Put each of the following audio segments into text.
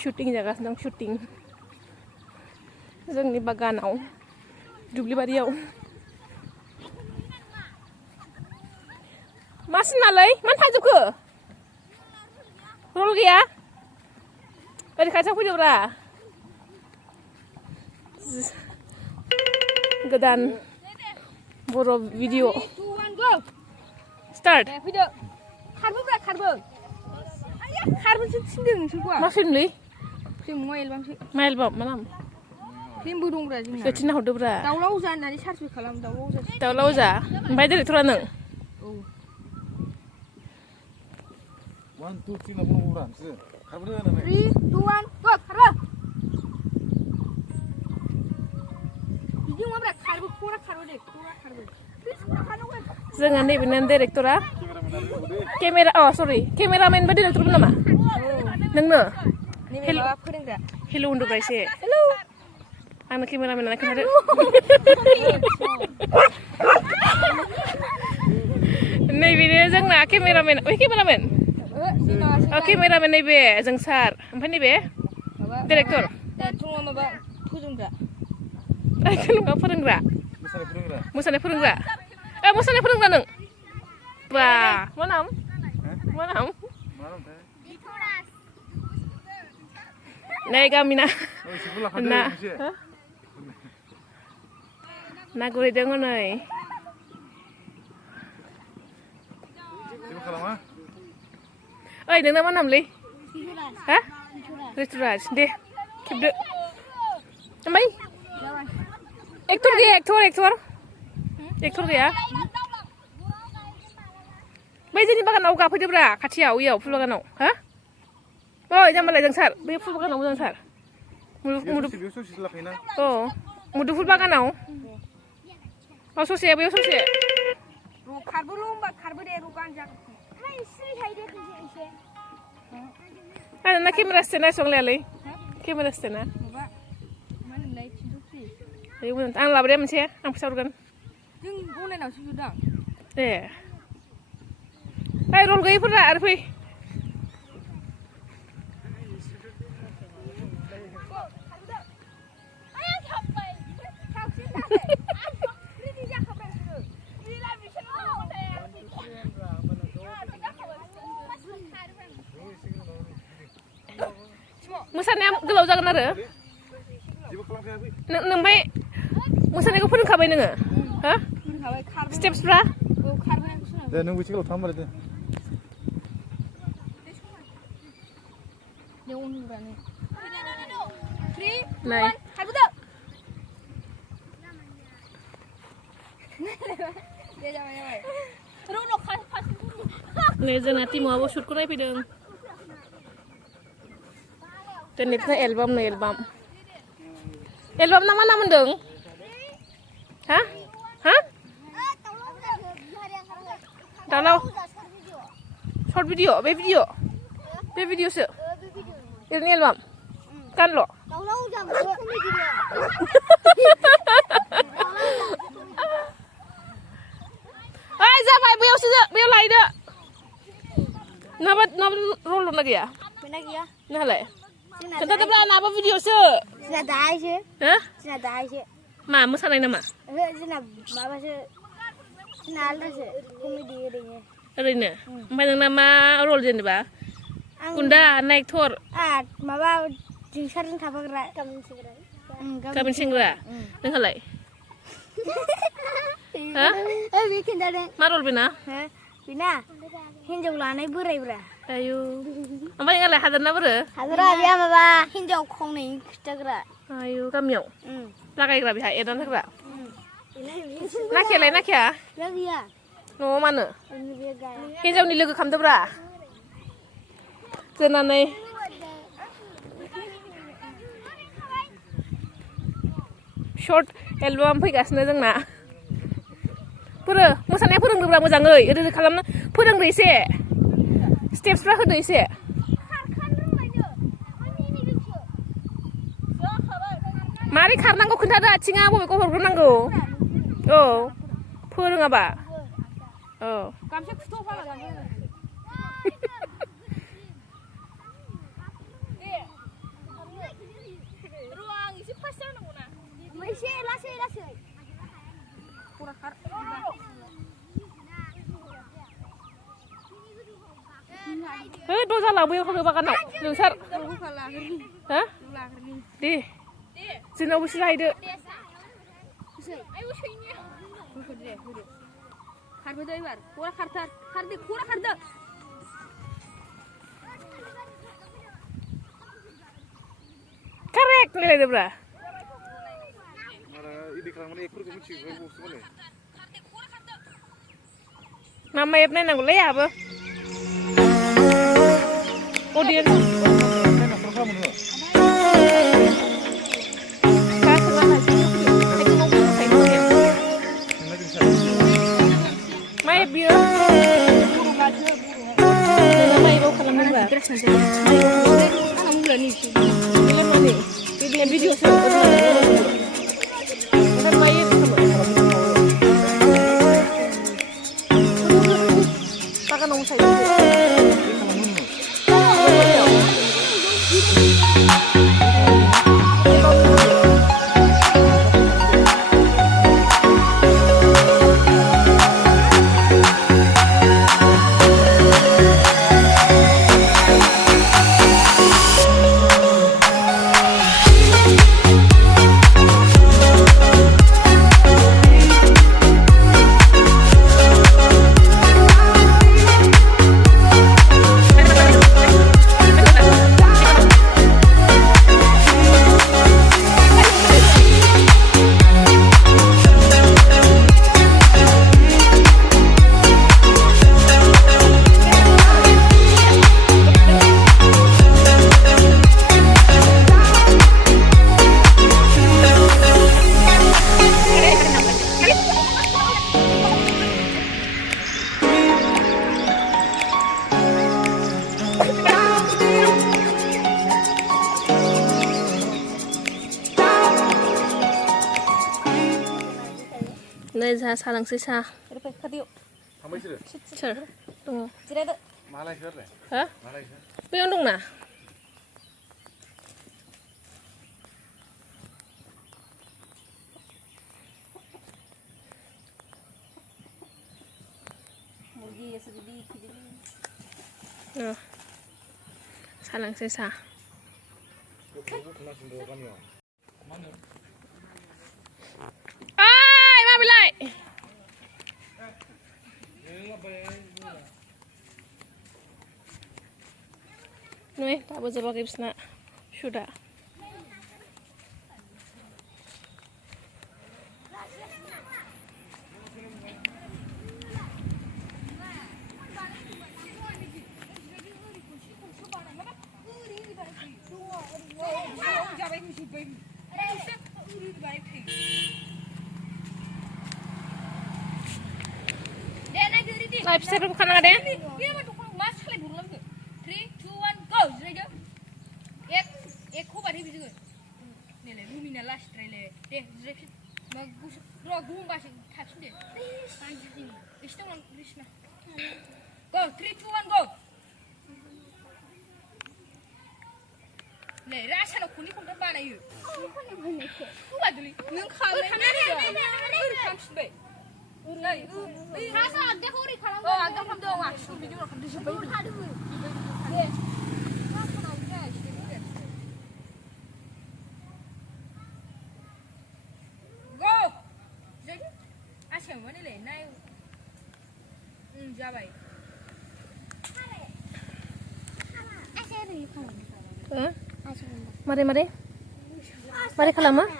shooting जागासिनो दं shooting जोंनि बागानाव दुब्लिबारियाव मासिनालै मानो थांजोबखो रल गैया ओरै खाथियाव फैदोब्रा गोदान बर' भिडिअ स्टार्ट खारबोब्रा खारबोसो थिनदों नोंसोरखौ मा फिल्मलै फिल्म नङा एलबामसो मा एलबाम मा नाम फिल्मबो दंब्रा जोंना सोरथिना हरदोब्रा दाउला अजा होननानै सार्चबो खालाम दाउला अजा ओमफ्राय डिरेक्टरा नों 1 2 3 나보는 가보라. 3 2 1 go खारो 이게 뭐야 खारबो 코라 खारबो दे 코रा खारबो जोंहा नैबेनो डिरेक्टरा केमेरा सरि केमेरामेन बा डिरेक्टरबो नामा नोंनो हेल' फोरोंग्रा हेल' होनदोब्रा एसे हेल' आंनो केमेरामेन होननानै खोन्थादो नैबेनो जोंना केमेरामेन केमेरामेन केमेरामेन नैबे जों सार ओमफ्राय नैबे डिरेक्टर माबा फोरोंग्रा नङा फोरोंग्रा मोसानाय फोरोंग्रा मोसानाय फोरोंग्रा नों बा मा नाम नै गामिना ना गुरैदों हनै ओइ नोंना मा नामलै हा रितुराज दे खेबदो ओमफ्राय एक्टर गैया एक्टर गैया बै जोंनि बागानाव गाफैदोब्रा खाथियाव इयाव फुल बागानाव हा ओइ जाम्बालाय जोंसार बे फुल बागानाव मोजांथार मुदुफुल बागानाव ससे बैयाव ससे खारबोल' होनबा खारबो दे गानजा ना केमेरा स्टेना संलायालै केमेरा स्टेना आं लाबोदे मोनसे आं फैसा हरगोन जों अनलाइनावसो बिहरदों ए ओइ रल गैयैफोरा आरो फै मोसानाया गोलाव जागोन आरो नोंबाय मोसानायखौ फोरोंखाबाय नोङो हा स्टेप्सफ्रा दे नों बैसे गोलाव थांबाय दे नै नै जोंना टिमाबो शुटखौ नायफैदों दिनैथ' एलबाम ना मा नाम होनदों हा दालाव शर्ट भिडिअ बे भिडिअसो एरनि एलबाम गानल' ओइ जाबाय बैयाव लायदो नाबा रल ना गैया नालाय खोन्थादोब्ला नाबा भिडिअसो जोंना दाहायसो मा मोसानाय नामा जोंना माबासो जोंना आलदासो कमेडि ओरैनो ओमफ्राय नोंना मा रल जेनेबा गुन्दा ना एक्टर माबा जोंसारजों थाफाग्रा गामिन सेंग्रा नोंहालाय मा रल बेना हिन्जाव लानाय बोरायब्रा आयु ओमफ्राय नोंहालाय हादोरना बोरो हादोरा बेहा माबा हिन्जाव खावनायनि खिथाग्रा आयु गामियाव लागायग्रा बेहा एरनानै होग्रा नाखियालाय नाखिया गैया न'आव मानो हिन्जावनि लोगो खालामदोब्रा जोनानै शर्ट एलबाम फैगासिनो जोंना मोसानाया फोरोंदोब्रा मोजाङै ओरै खालामनो फोरोंदो एसे स्टेप्सफ्रा होदो एसे मारै खारनांगौ खोन्थादो आथिङा बबेखौ हरग्रोनांगौ फोरोङाबा एसे लासै लासै खरा खार Hei, đâu ra là bây không được bác ăn nào? Đừng sợ. Hả? Đi. Xin ông xin lại được. Correct, nilai dia berapa? Nama ibu neng boleh ya, bu? Oh dia. Mai biar. Nama ibu kalau mana? Video pakai nong saya. Đây ra xa lăng xí xa. Chờ. Đúng không? Hả? Bây giờ đúng nè. Xa lăng xí xa. Ai mà bị lại. Nih, tak boleh pakai bisna. Sudah. Live set bukan ada ya? 3, 2, 1, go! Ek ko bari bisu. Nele rumina last trailer. Deh, direction. Bagus. Ro gum basi touch deh. Anjing. Istong lang Krishna. Go, 3, 2, 1, go! Le, rasa no kuni kung ba na yu. Ku ba duli? Nung khale. Khale. Rasa agak hori khalang. Oh, agak kam do wa. Su video rakam di sebai. Deh. Go! Jadi, asyik mana le? Nai. Jabai. Asyik ni khalang. Mari. Mari khalang mah.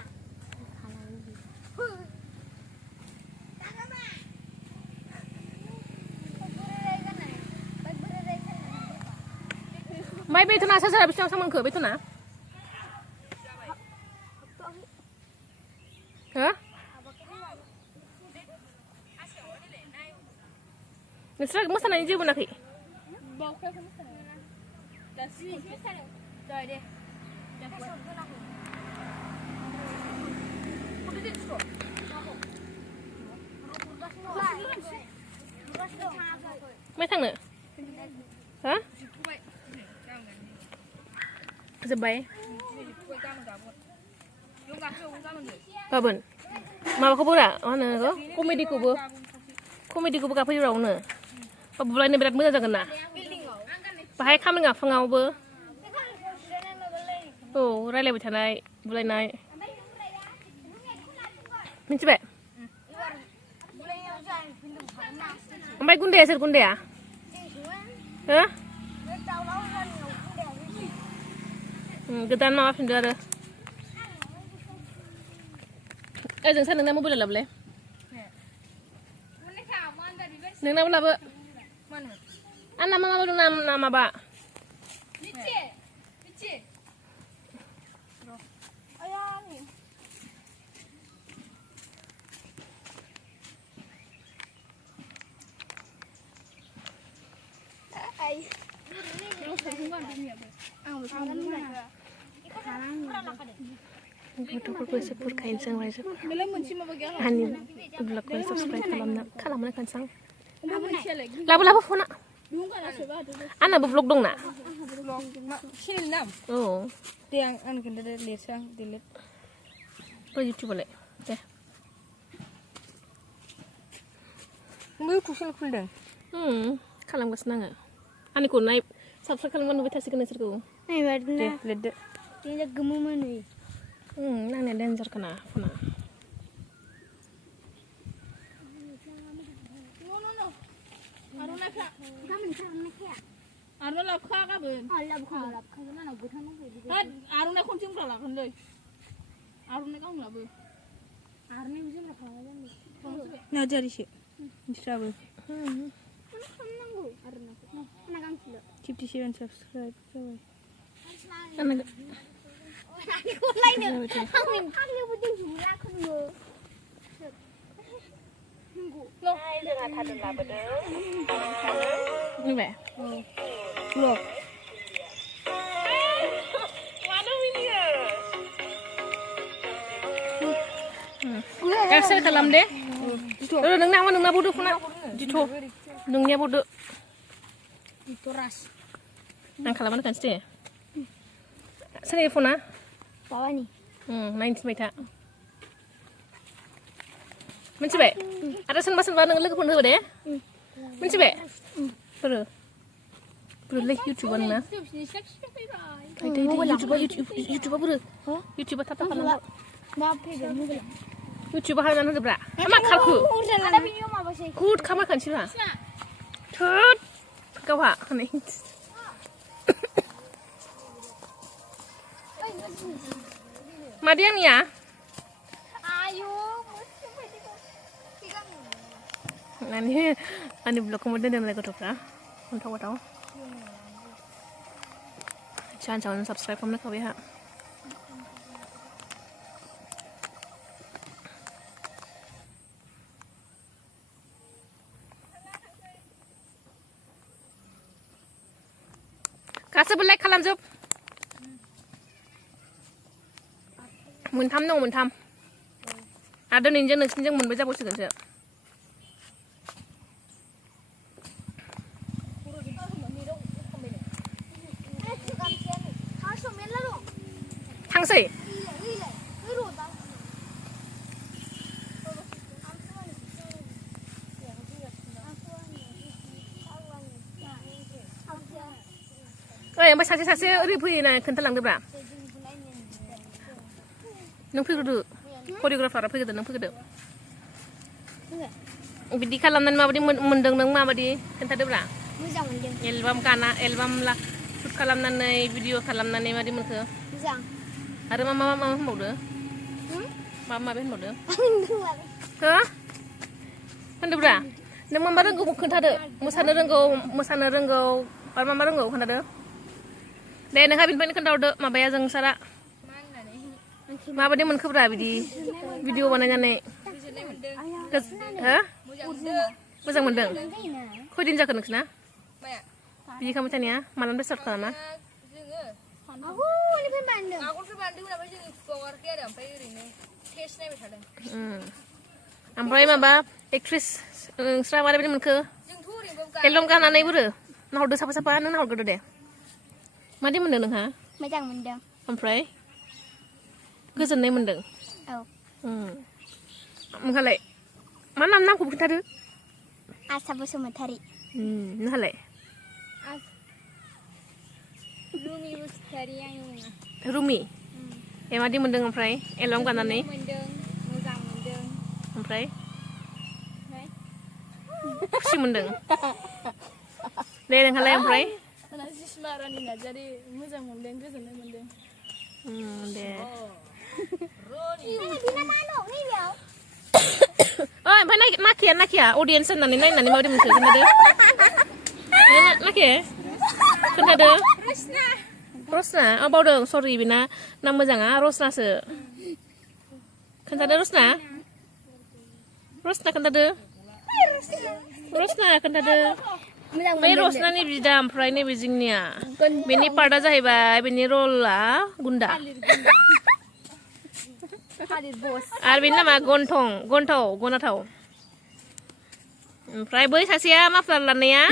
Mai betul nasa saya habis sama ke betul na? Hah? Nisra masa nanya je bunak ni? Mai thằng nữa? Hả? Sebaik. गाबोन माबाखौबो रा मा होनो कमेडिखौबो गाफैब्रावनो बुलायनो बिराद मोजां जागोन ना बाहाय खामानि फुङावबो औ रायलायबाय थानाय बुलायनाय मिथिबाय ओमफ्राय गुन्दाया सोर गुन्दाया हो गोदान माबाफिनदो आरो ओजों सा नोंना मबाइल लाबोलाय नोंनाबो लाबो आंना मा माबा दं ना माबा गथ'फोरखौ एसे बुरखायनोसै आंनि ब्लगखौ साबसक्राइब खालामनो खोनसां लाबो फना आंनाबो ब्लग दंना औ दे आं खोन्थादो लिरसो आं डिलिट इउटुबावलाय दे नोंबो इउटुब चेनेल खुलिदों खालामगासिनो आङो आंनिखौ साबसक्राइब खालामबा नुबाय थासिगोन नोंसोरखौ दे लिरदो गोमो मोनो नांनाया डेन्जार खोना फना आर'नाइ लाबोखा गाबोन आर'नाइ खनसे जोमग्रा लागोनलै आर'नाइ गांनै लाबो आर'नाइबो जोमग्रा खालामो नार्जारिसो नोंस्राबो खालामनांगौ 57 साबसक्राइब जाबाय नुबाय ब्लग गासै खालाम दे नोंना बदो फना दिथ' नोंनिया बदो आं खालामनो खानसै दे सोरनि फना बाबानि नायनो थिनबाय था मिथिबाय आरो सोरबा नों लोगोफोरनो होदो दे मिथिबाय बोरोलै इउटुबा नोंना इउटुबा बोरो इउटुबा थाब खालामनांगौ इउटुबा हानानै होदोब्रा मा खारखो गुद खामाय खानसैब्रा थोद गावहा होनै मादि आंनिया आंनि ब्लगखौ दोनदोंलाय गथ'फ्रा गोथाव सानसेयावनो साबसक्राइब खालामनो खाबाय हा गासैबो लाइक खालामजोब मोनथाम दं आरो दिनैजों नोंसिनिजों मोनबाय जाबावसिगोनसो थांसै ओमफ्राय सासे ओरै फैयोना खोन्थालांदोब्रा नों फैग्रोदो करिय'ग्राफारा फैग्रोदो नों फैग्रोदो बिदि खालामनानै माबायदि मोनदों नों माबायदि खोन्थादोब्रा मोजां मोनदों एलबाम शुट खालामनानै भिडिअ खालामनानै माबायदि मोनखो मोजां आरो मा होनबावदो माबा होनबावदो हो होनदोब्रा नों मा रोंगौ खोन्थादो मोसानो रोंगौ आरो मा रोंगौ खोन्थादो दे नोंहा बिनिफ्रायनो खोन्थाहरदो माबाया जों सारा माबायदि मोनखोब्रा बिदि भिडिअ बानायनानै मोजां मोनदों खयदिन जाखो नोंसोरना बिदि खालामबाय थानाया मालानिफ्राय स्टार्ट खालामा ओमफ्राय माबा एक्ट्रेस नोंस्रा माबायदि मोनखो एलबाम गानानै बोरो नाहरदो साफा नों नाहरग्रोदो दे मादि मोनदों नोंहा मोजां मोनदों ओमफ्राय गोजोननाय मोनदों औ नोंहालाय मा नामखौ खोन्थादो आसा बसुमतारी नोंहालाय रुमि बसुमतारी आंनि मुङा रुमि माबादि मोनदों ओमफ्राय एलबाम गाननानै मोनदों मोजां मोनदों ओमफ्राय खुसि मोनदों दे नोंहालाय ओमफ्राय जिस्मा रानि नार्जारि मोजां मोनदों गोजोननाय मोनदों दे बिना मा दं नैबेयाव ओमफ्राय नाखिया अडियेन्स होननानै नायनानै माबादि मोनखो खोन्थादो नाखि खोन्थादो रसना बावदों सरि बेना नाम मोजाङा रसनासो खोन्थादो रसना खोन्थादो रसना खोन्थादो बै रसनानि बिदा ओमफ्राय नैबे जोंनिया बेनि पार्टआ जाहैबाय बेनि रला गुन्दा आरो बेनि नामा गनाथाव ओमफ्राय बै सासेया माफ्लार लानाया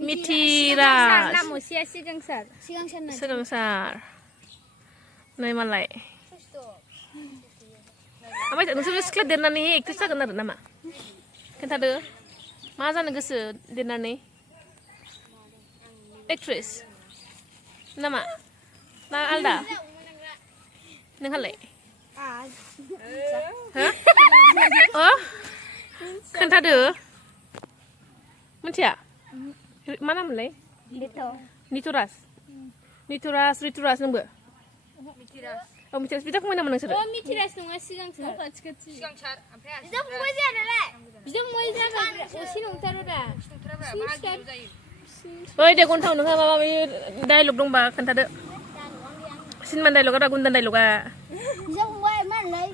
मिथिराज सिगांसार नै मालाय ओमफ्राय नोंसोर सिख्ला देरनानै एक्ट्रेस जागोन आरो नामा खोन्थादो मा जानो गोसो देरनानै एक्ट्रेस नामा ना आलदा नोंहालाय खोन्थादो मिथिया मा नाममोनलाय नितुराज नोंबो मिथिराज बिदा फंबाय नामा नोंसोरो मिथिराज नङा सिगांसार ओमफ्राय बिदा फंबाय जाया नालाय बिदा फंबाय जागोन असे नंथारोदा ओइ दे गन्थाव नोंहा माबा माबि डायलग दंबा खोन्थादो सिनेमा डायलगा दा गुन्दान डायलगा बिदा फंबाय मा होनलाय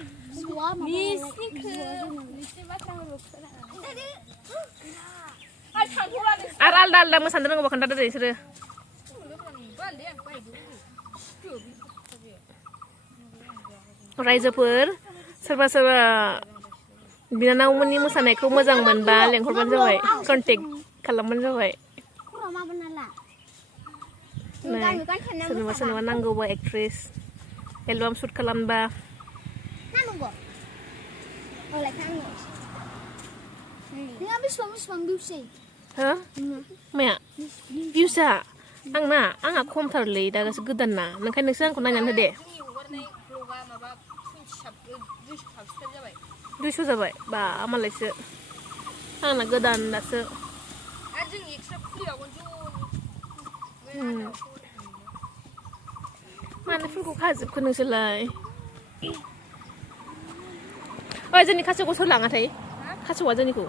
आरो आलदा मोसानो रोङोबा खोन्थादो दे बिसोरो रायजोफोर सोरबा बिनानावमोननि मोसानायखौ मोजां मोनबा लेंहरबानो जाबाय कन्टेक्ट खालामबानो जाबाय सोरनोबा नांगौबा एक्ट्रेस एलबाम शुट खालामबा माया भिउसआ आंहा खमथारलै दा गासै गोदान ना ओंखायनो नोंसोर आंखौ नायनानै हो दे 200 जाबाय बा मालायसो आंना गोदान दासो मानो फुलखौ खाजोबखो नोंसोरलाय ओइ जोंनि खासेवखौ सोर लाङाथाय खासेवा जोंनिखौ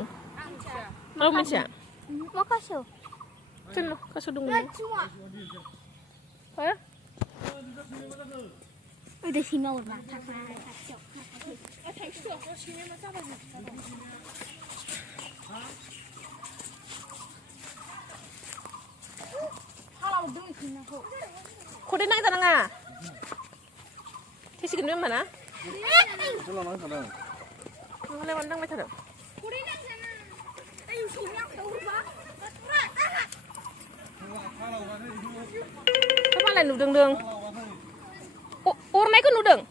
रावबो मिथिया मा खासेव सोरनो खासेव दङ udah sih mau lah kok dia naik tanah nggak? Sisi gendut mana? Lewat nang macam tu. Apa lain nudeng-deng? Ornai ko nudeng?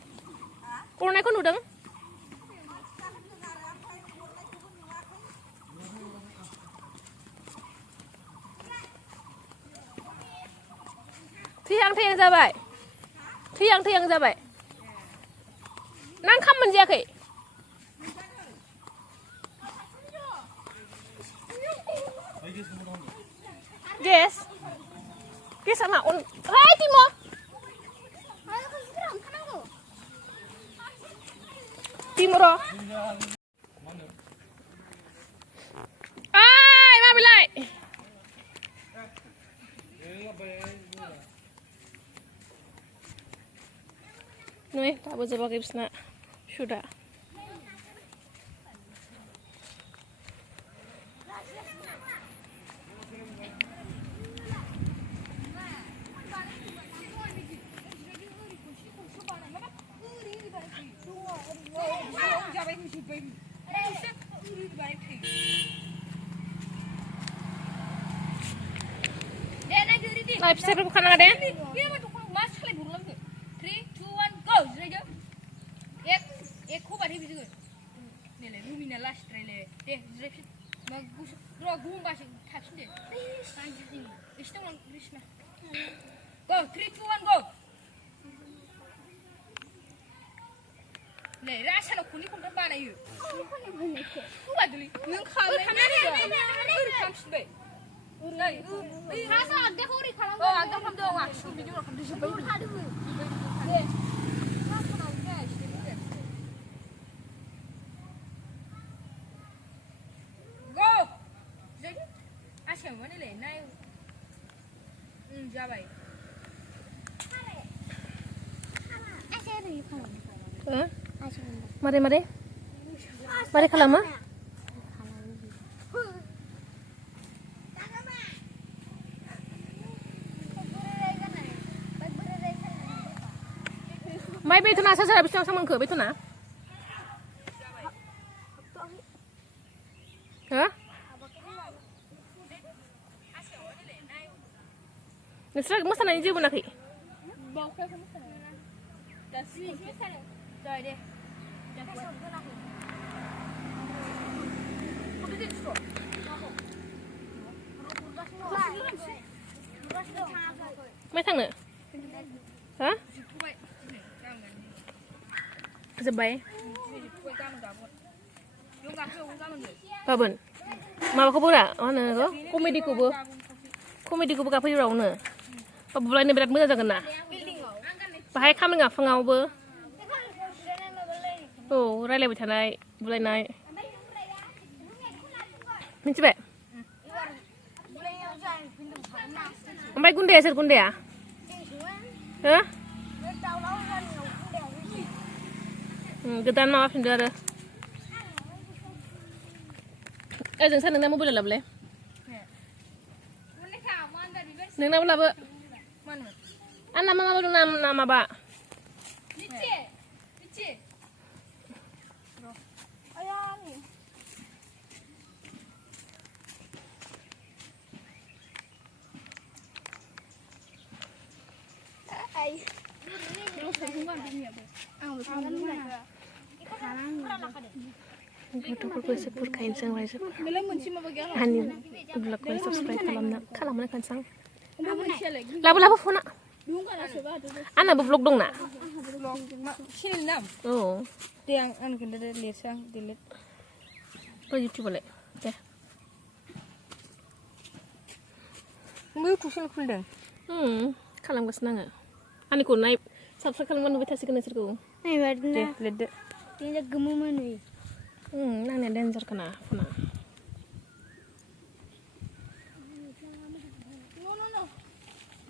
Thuyang जाबाय नों खाम मोनजायाखै गेस मा राय तिमो Timur. Ay, ma bilay. Nuh, tak boleh pakai bisna. Sudah. Live stream kan ada? 3, 2, 1, go! बुमिना लास्ट्रायले दे जिरायफिन मा गुसु र' गुमबासो थाफिन दे गांजिजिनि एसे दंलां कृष्णा go 3 2 1 go नै रासानाव खननै खनथाम बानायो बादुलि नों खालामनानै ओरै खालामफिनबाय नै रासा आगदाखौ ओरै खालाम आगदा खालामदों आगसिखौ बिदि उनाव खालामदों दे रासानाव जायासै go जिरायदो आसायाव मा नायलाय नाय जाबाय Mari mari. Mari kalama. Mai betul nasa saya habis sama ke betul na? Hah? Nusra masa nanya je bunak ni? Rồi đi. Mấy thằng nữa? Hả? Giật bay. Bà bẩn. Mà có bữa à? Anh có? Comedy của bữa. Comedy của bữa cà phê rau nữa. Bà bữa này berat mưa ra gần nè. Bà hay khăm ngả phăng ngào bữa. Oh, रायलायबाय थानाय बुलायनाय मिथिबाय ओमफ्राय गुन्दैया सोर गुन्दैया हो गोदान माबाफिनदो आरो ओजों सा नोंना मबाइल लाबोलाय नोंनाबो लाबो आंना मा माबा दं ना माबा Gotofोरखौ एसे बुरखायनोसै ओमफ्राय आंनि ब्लगखौ साबस्क्राइब खालामनो खोनसां लाबो फना आंनाबो ब्लग दंना चेनेल नाम औ दे आं खोन्थादो लिरसै आं डिलिट इउटिउबावलाय दे नों इउटिउब चेनेल खुलिदों खालामगासिनो आङो आंनिखौ नाय साबस्क्राइब खालामबा नुबाय थासिगोन नोंसोरखौ दे लिरदो Dia gemuk mana? नांनाया डेन्जार खोना फना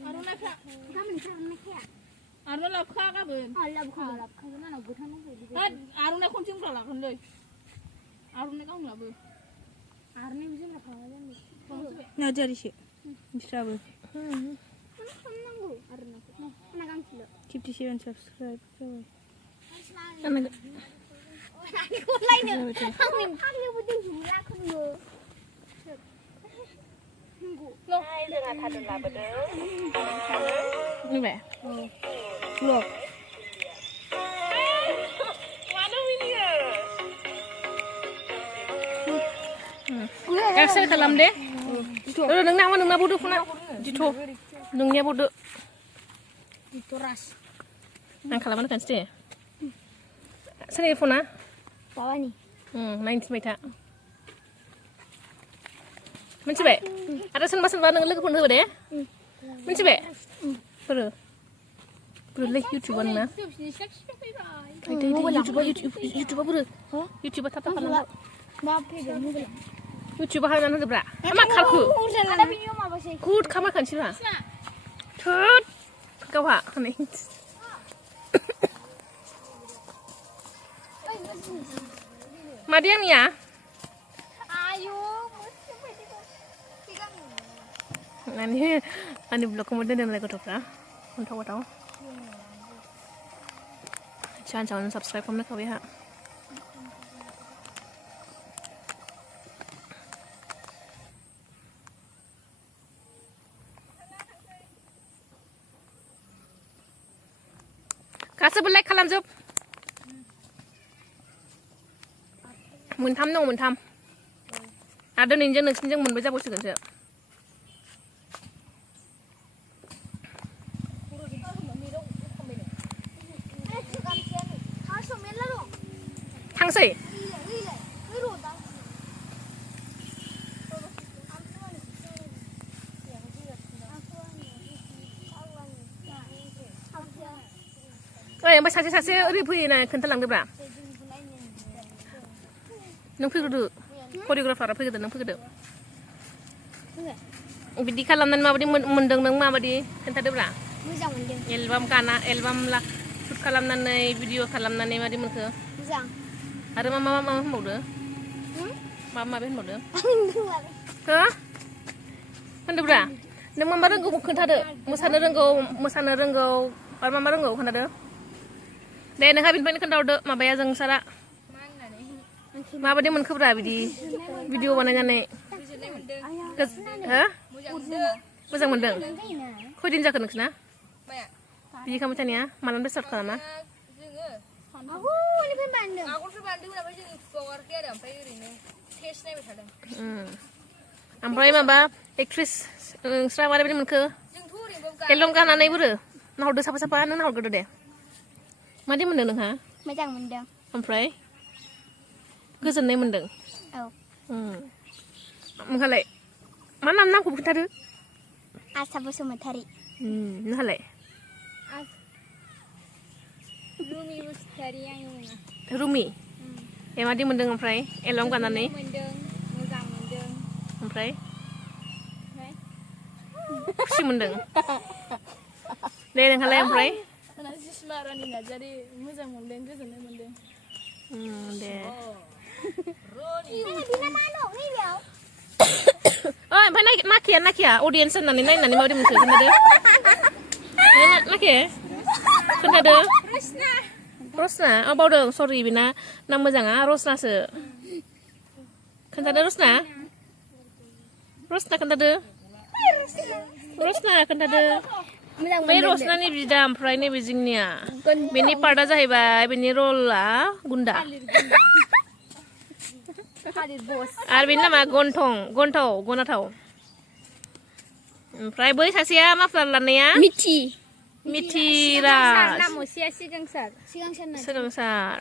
आर'नाइफ्रा Kamu sama siapa? आर'नाइ लाबोखा गाबोन Allah bukan lapar, mana bukan mungkin. आर'नाइ खनसे उनफ्रा लागोनलै आर'नाइ गांनै लाबो Arni bisa lapar aja. नार्जारिसो बिस्राबो Mana nanggu? Arni. Mana kamu sih? 57 subscribe आंना Aku lain. Kamu betul juga kamu. नुबाय ब्लग गासै खालाम दे नोंना बदो फना जिथ' नोंनिया बदो Ditoras आं खालामनो खोनसै दे सोरनि फना Bawa nih. नायनो थिनबाय था मिथिबाय आरो सोरबा नों लोगोफोरनो होबो दे मिथिबाय बोरोलै इउटुबार नोंना इउटुबा बोरो इउटुबा थाब खालामनांगौ Maaf ya, mungkin. इउटुबा हानानै होदोब्रा मा खारखो Ada video apa sih? Good खामा खानसैब्रा थोद गावहा हनै मादि आंनिया Ayo, आंनि ब्लगखौ मोनदों दोनलाय गथ'फ्रा गोथाव सानसेयावनो साबस्क्राइब खालामनो खाबाय हा गासैबो लाइक खालामजोब मोनथाम दं मोनथाम आरो दिनैजों नोंसिनिजों मोनबाय जाबावसिगोनसो थांसै ओइ ओमफ्राय सासे ओरै फैयोना खोन्थालांदोब्रा नों फैग्रोदो करिय'ग्राफारा फैग्रोदो नों फैग्रोदो बिदि खालामनानै माबायदि मोनदों नों माबायदि खोन्थादोब्रा मोजां मोनदों एलबाम शुट खालामनानै भिडिअ खालामनानै माबायदि मोनखो मोजां आरो मा होनबावदो माबे होनबावदो हो होनदोब्रा नों मा रोंगौ खोन्थादो मोसानो रोंगौ आरो मा रोंगौ खोन्थादो दे नोंहा बिनिफ्रायनो खोन्थाहरदो माबाया जों सारा माबायदि मोनखोब्रा बिदि भिडिअ बानायनानै हो मोजां मोनदों खयदिन जाखो नोंसोरना बिदि खालामबाय थानाया मालानिफ्राय स्टार्ट खालामा ओमफ्राय माबा एक्ट्रेस नोंस्रा माबायदि मोनखो एलबाम गानानै बोरो नाहरदो साफा नों नाहरग्रोदो दे मादि मोनदों नोंहा मोजां मोनदों ओमफ्राय गोजोननाय मोनदों औ नोंहालाय मा नामखौ खोन्थादो आसा बसुमतारी नोंहालाय रुमि बसुमतारी आंनि मुङा रुमि मादि मोनदों ओमफ्राय एलबाम गानानै मोजां मोनदों ओमफ्राय खुसि मोनदों दे नोंहालाय ओमफ्राय नार्जारि मोजां मोनदों गोजोननाय मोनदों दे ओमफ्राय नाखिया अडियन्स होननानै नायनानै माबायदि मोनखो खोन्थादो नाखि खोन्थादो रसना बावदों सरि बेना नाम मोजाङा रसनासो खोन्थादो रसना खोन्थादो बै रसनानि बिदा ओमफ्राय नैबे जोंनिया बेनि पार्टआ जाहैबाय बेनि रला गुन्दा आरो बेनि नामा गनाथाव ओमफ्राय बै सासेया माफ्लार लानाया मिथिराज सिगांसार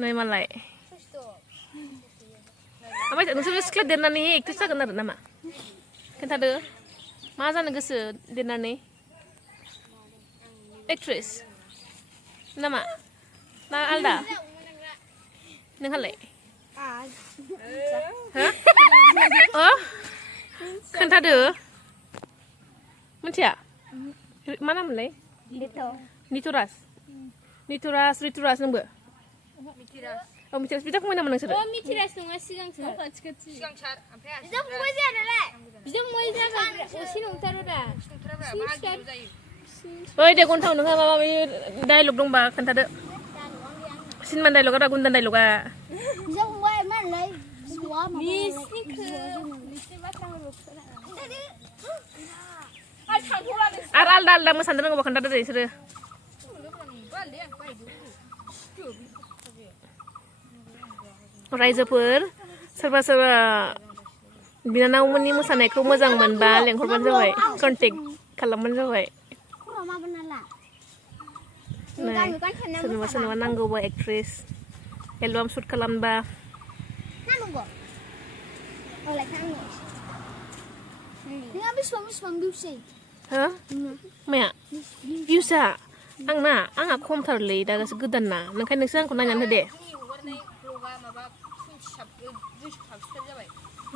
नै मालाय ओमफ्राय नोंसोर सिख्ला देरनानै एक्ट्रेस जागोन आरो नामा खोन्थादो मा जानो गोसो देरनानै एक्ट्रेस नामा ना आलदा नोंहालाय खोन्थादो मिथिया मा नाममोनलाय नितुराज नोंबो मिथिराज बिदा फंबाय नामा नोंसोरो मिथिराज नङा सिगांसार ओइ दे गन्थाव नोंहा माबा माबि डायलग दंबा खोन्थादो सिनेमा डायलगा दा गुन्दान डायलगा आरो आलदा मोसानो रोङोबा खोन्थादो दे बिसोरो रायजोफोर सोरबा बिनानावमोननि मोसानायखौ मोजां मोनबा लेंहरबानो जाबाय कन्टेक्ट खालामबानो जाबाय सोरनोबा नांगौबा एक्ट्रेस एलबाम शुट खालामबा हो माया भिउसआ आंहा खमथारलै दा गासै गोदान ना ओंखायनो नोंसोर आंखौ नायनानै हो दे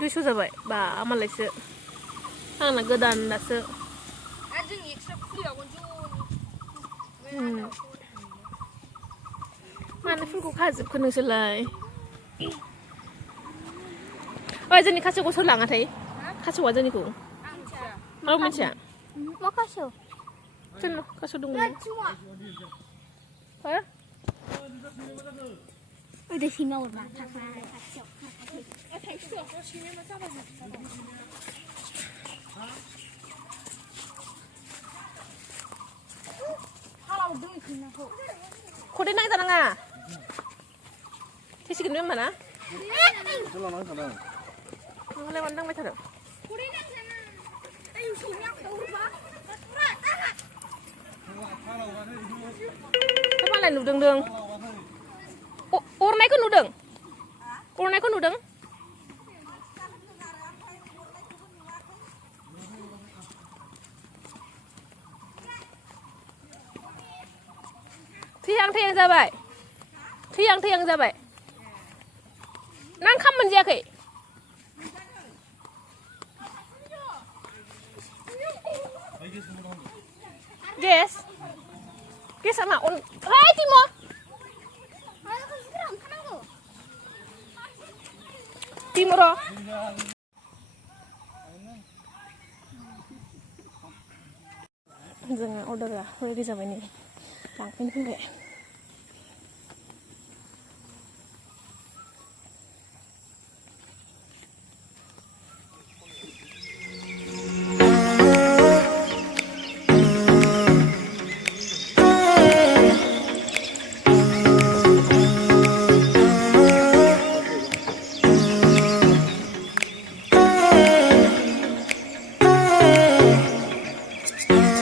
200 जाबाय बा मालायसो आंना गोदान दासो मानो फुलखौ खाजोबखो नोंसोरलाय ओइ जोंनि खासेवखौ सोर लाङाथाय खासेवा जोंनिखौ रावबो मिथिया मा खासेव सोरनो खासेव दङ हो udah sih mau lah kode naik tanah नांसिगोन बे होमबाना Jalan aja kan. नोंलाय मानो दांबाय थादों मालाय नुदों अरनायखौ नुदों थैहां जाबाय नों ओंखाम मोनजायाखै गेसा मा राय तिमो तिमो र' जोङो अर्डारा रेडि जाबाय नै लांफैनो फैबाय